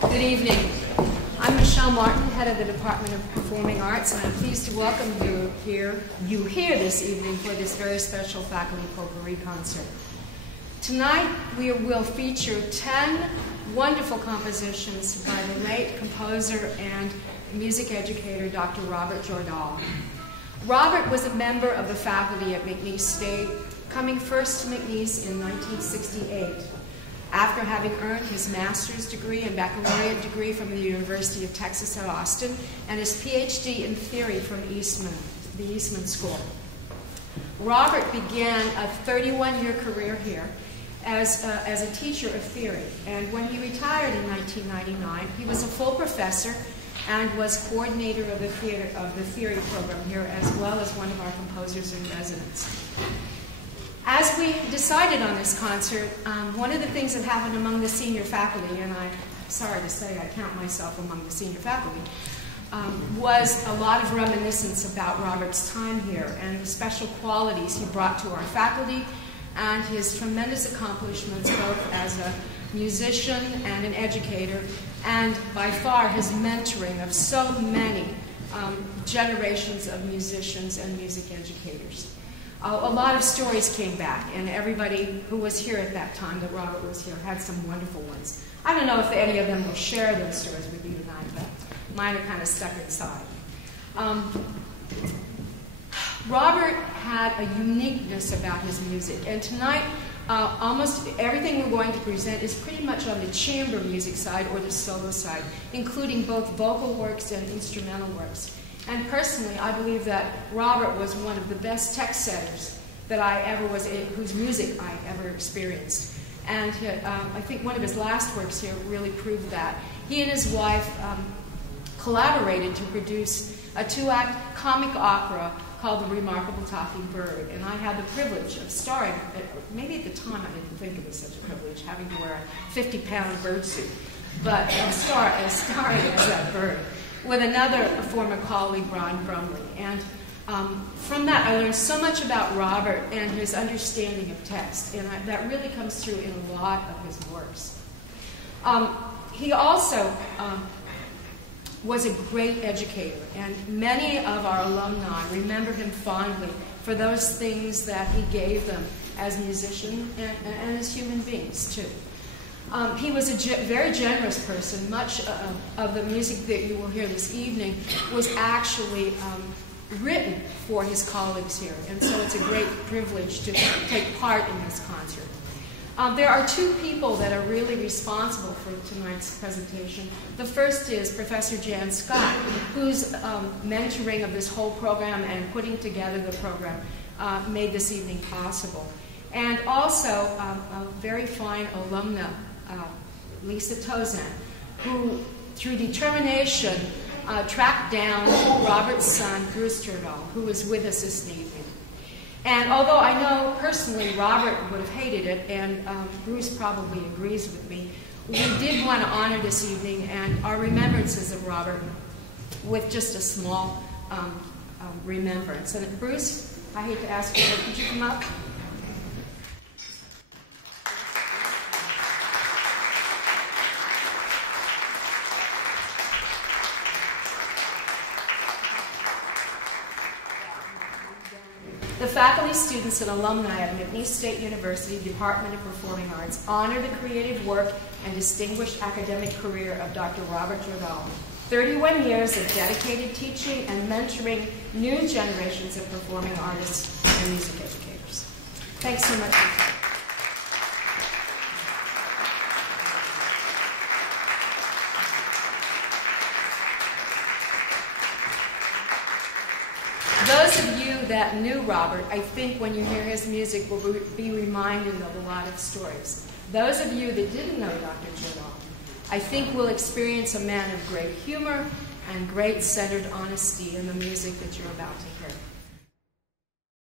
Good evening. I'm Michelle Martin, head of the Department of Performing Arts, and I'm pleased to welcome you here this evening for this very special Faculty Potpourri concert. Tonight we will feature 10 wonderful compositions by the late composer and music educator Dr. Robert Jordahl. Robert was a member of the faculty at McNeese State, coming first to McNeese in 1968. After having earned his master's degree and baccalaureate degree from the University of Texas at Austin and his PhD in theory from Ishmael, the Eastman School. Robert began a 31-year career here as a teacher of theory, and when he retired in 1999, he was a full professor and was coordinator of the theory program here, as well as one of our composers in residence. As we decided on this concert, one of the things that happened among the senior faculty, and I'm sorry to say I count myself among the senior faculty, was a lot of reminiscence about Robert's time here and the special qualities he brought to our faculty and his tremendous accomplishments both as a musician and an educator, and by far his mentoring of so many generations of musicians and music educators. A lot of stories came back, and everybody who was here at that time that Robert was here had some wonderful ones. I don't know if any of them will share those stories with you tonight, but mine are kind of stuck inside. Robert had a uniqueness about his music, and tonight almost everything we're going to present is pretty much on the chamber music side or the solo side, including both vocal works and instrumental works. And personally, I believe that Robert was one of the best text setters that I ever was in, whose music I ever experienced. And I think one of his last works here really proved that. He and his wife collaborated to produce a 2-act comic opera called The Remarkable Talking Bird. And I had the privilege of starring, maybe at the time I didn't think it was such a privilege, having to wear a 50-pound bird suit, but starring as that bird, with another former colleague, Ron Brumley. And from that, I learned so much about Robert and his understanding of text, and that really comes through in a lot of his works. He also was a great educator, and many of our alumni remember him fondly for those things that he gave them as musicians and as human beings, too. He was a very generous person. Much of the music that you will hear this evening was actually written for his colleagues here, and so it's a great privilege to take part in this concert. There are 2 people that are really responsible for tonight's presentation. The first is Professor Jan Scott, whose mentoring of this whole program and putting together the program made this evening possible. And also a very fine alumna, Lisa Tozan, who, through determination, tracked down Robert's son, Bruce Jordahl, who is with us this evening. And although I know personally Robert would have hated it, and Bruce probably agrees with me, we did want to honor this evening and our remembrances of Robert with just a small remembrance. And Bruce, I hate to ask you, but could you come up? The faculty, students, and alumni at McNeese State University Department of Performing Arts honor the creative work and distinguished academic career of Dr. Robert Jordahl. 31 years of dedicated teaching and mentoring new generations of performing artists and music educators. Thanks so much. Those of you that knew Robert, I think when you hear his music will be reminded of a lot of stories. Those of you that didn't know Dr. Jordahl, I think will experience a man of great humor and great centered honesty in the music that you're about to hear.